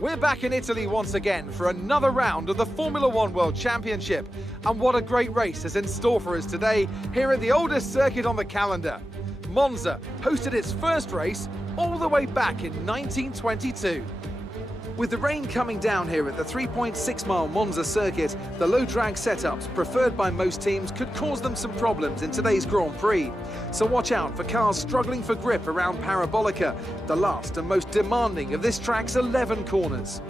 We're back in Italy once again for another round of the Formula One World Championship. And what a great race is in store for us today here at the oldest circuit on the calendar. Monza hosted its first race all the way back in 1922. With the rain coming down here at the 3.6-mile Monza circuit, the low drag setups preferred by most teams could cause them some problems in today's Grand Prix. So watch out for cars struggling for grip around Parabolica, the last and most demanding of this track's 11 corners.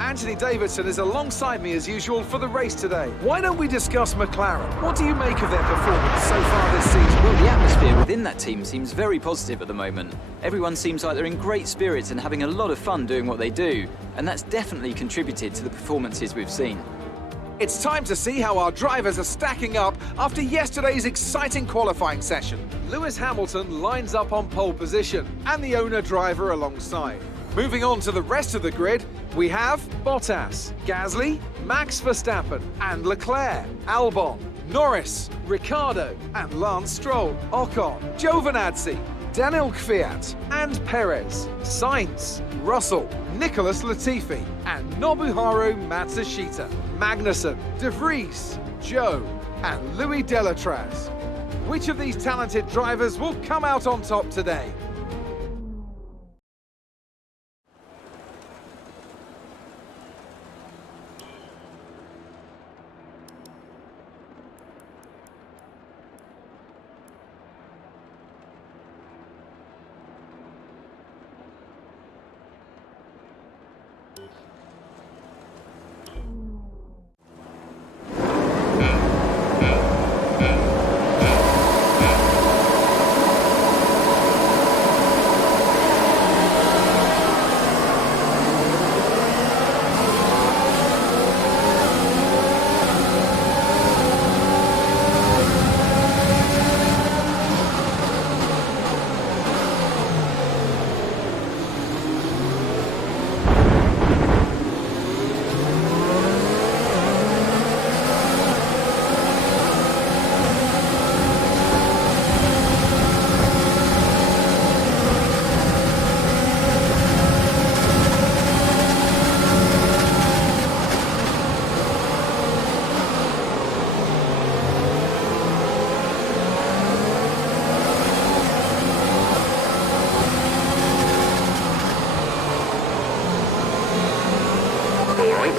Anthony Davidson is alongside me as usual for the race today. Why don't we discuss McLaren? What do you make of their performance so far this season? Well, the atmosphere within that team seems very positive at the moment. Everyone seems like they're in great spirits and having a lot of fun doing what they do, and that's definitely contributed to the performances we've seen. It's time to see how our drivers are stacking up after yesterday's exciting qualifying session. Lewis Hamilton lines up on pole position and the owner driver alongside. Moving on to the rest of the grid, we have Bottas, Gasly, Max Verstappen and Leclerc, Albon, Norris, Ricciardo and Lance Stroll, Ocon, Giovinazzi, Daniel Kvyat and Perez, Sainz, Russell, Nicholas Latifi and Nobuharu Matsushita, Magnussen, De Vries, Joe and Louis Delatraz. Which of these talented drivers will come out on top today?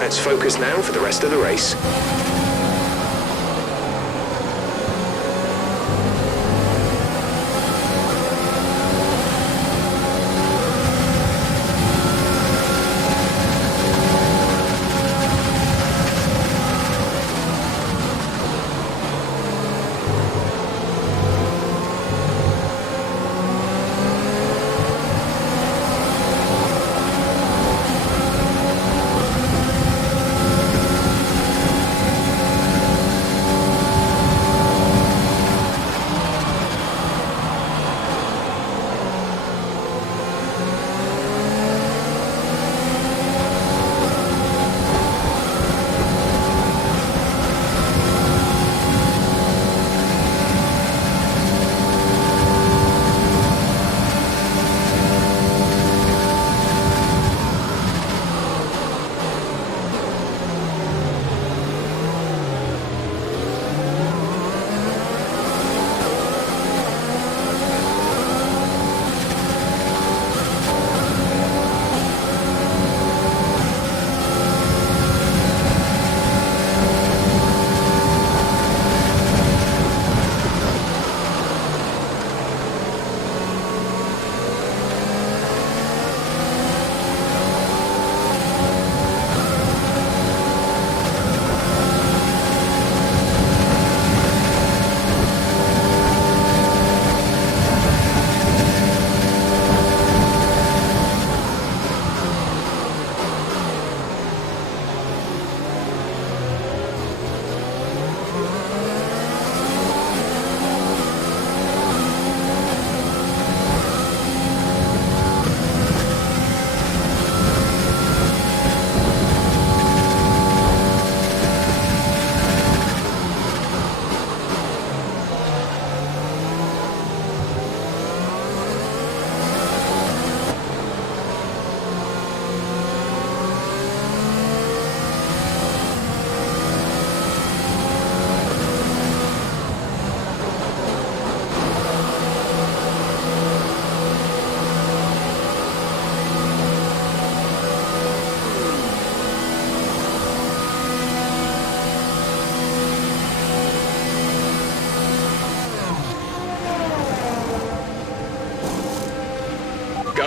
Let's focus now for the rest of the race.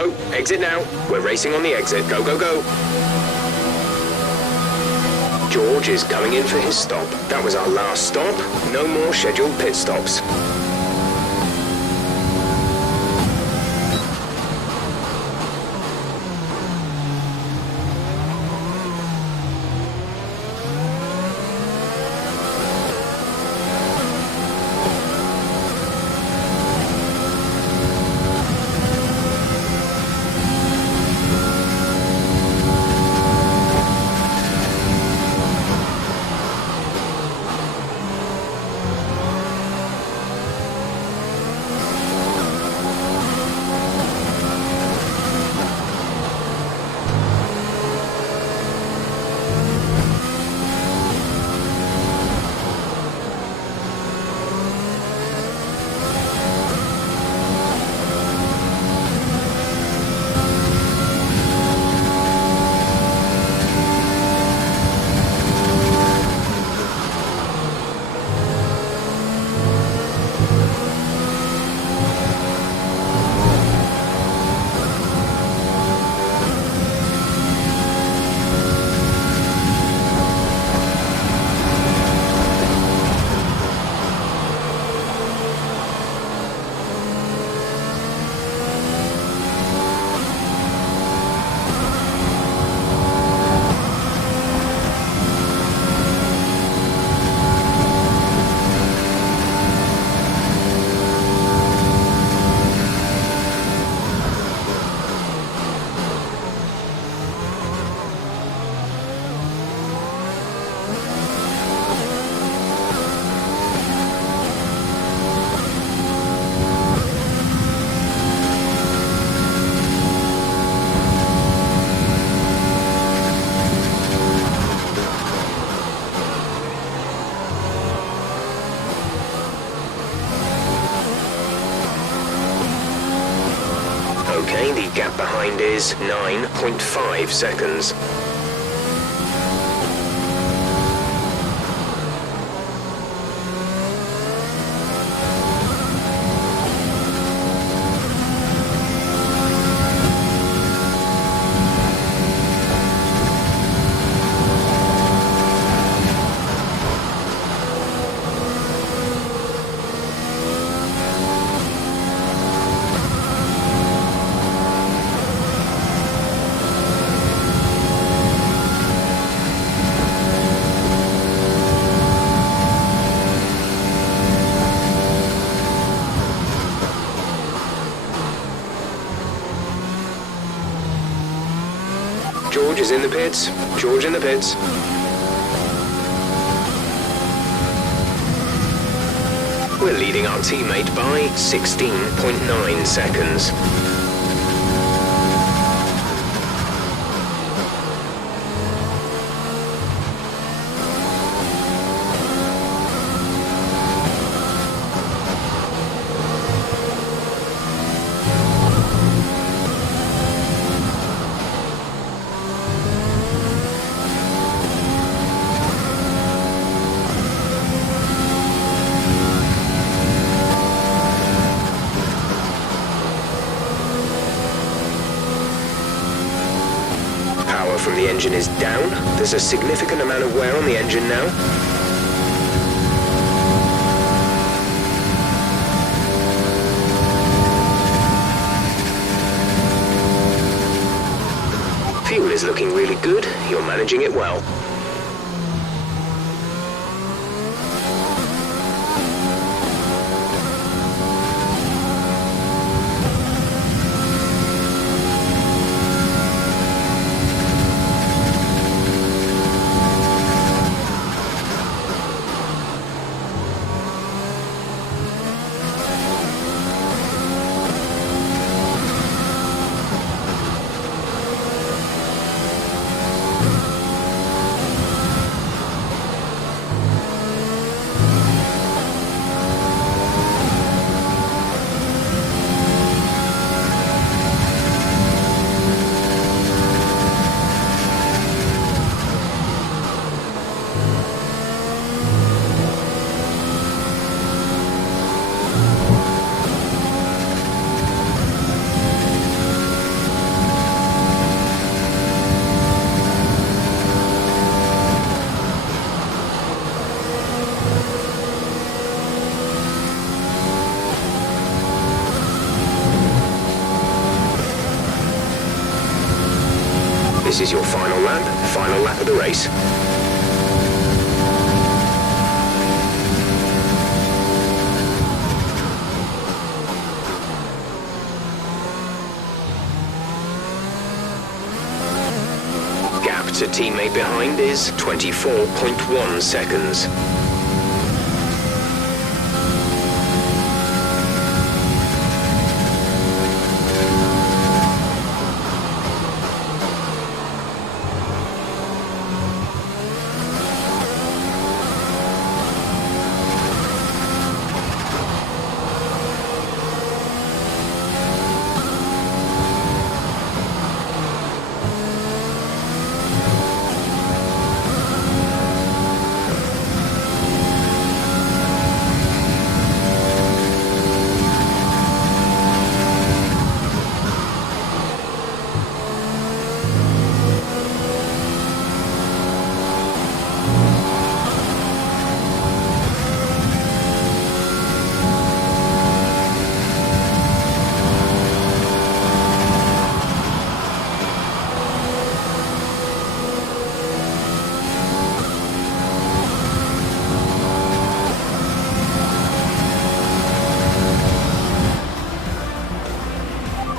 Go. Exit now. We're racing on the exit. Go, go, go. George is coming in for his stop. That was our last stop. No more scheduled pit stops. Okay, the gap behind is 9.5 seconds. George is in the pits. George in the pits. We're leading our teammate by 16.9 seconds. From the engine is down. There's a significant amount of wear on the engine now. Fuel is looking really good. You're managing it well. This is your final lap of the race. Gap to teammate behind is 24.1 seconds.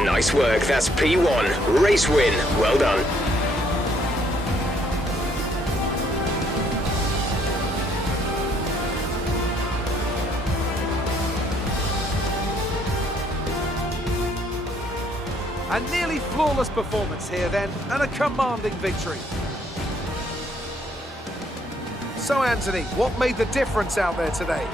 Nice work, that's P1. Race win, well done. A nearly flawless performance here then, and a commanding victory. So Anthony, what made the difference out there today?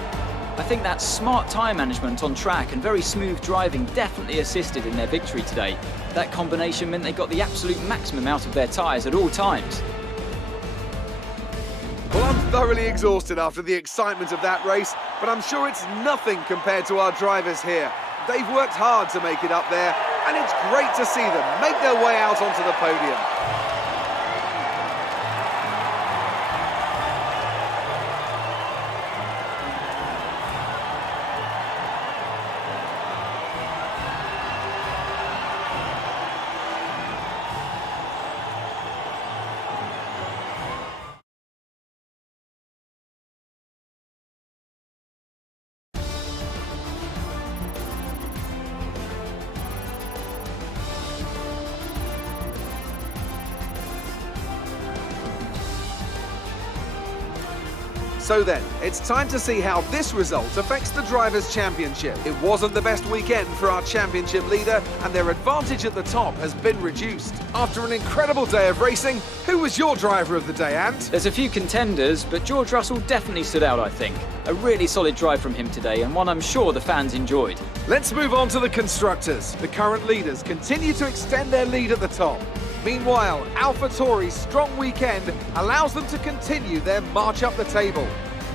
I think that smart tyre management on track and very smooth driving definitely assisted in their victory today. That combination meant they got the absolute maximum out of their tyres at all times. Well, I'm thoroughly exhausted after the excitement of that race, but I'm sure it's nothing compared to our drivers here. They've worked hard to make it up there, and it's great to see them make their way out onto the podium. So then, it's time to see how this result affects the Drivers' Championship. It wasn't the best weekend for our championship leader, and their advantage at the top has been reduced. After an incredible day of racing, who was your driver of the day, Ant? There's a few contenders, but George Russell definitely stood out, I think. A really solid drive from him today, and one I'm sure the fans enjoyed. Let's move on to the constructors. The current leaders continue to extend their lead at the top. Meanwhile, AlphaTauri's strong weekend allows them to continue their march up the table.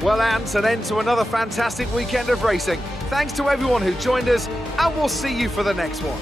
Well, Ant, an end to another fantastic weekend of racing. Thanks to everyone who joined us, and we'll see you for the next one.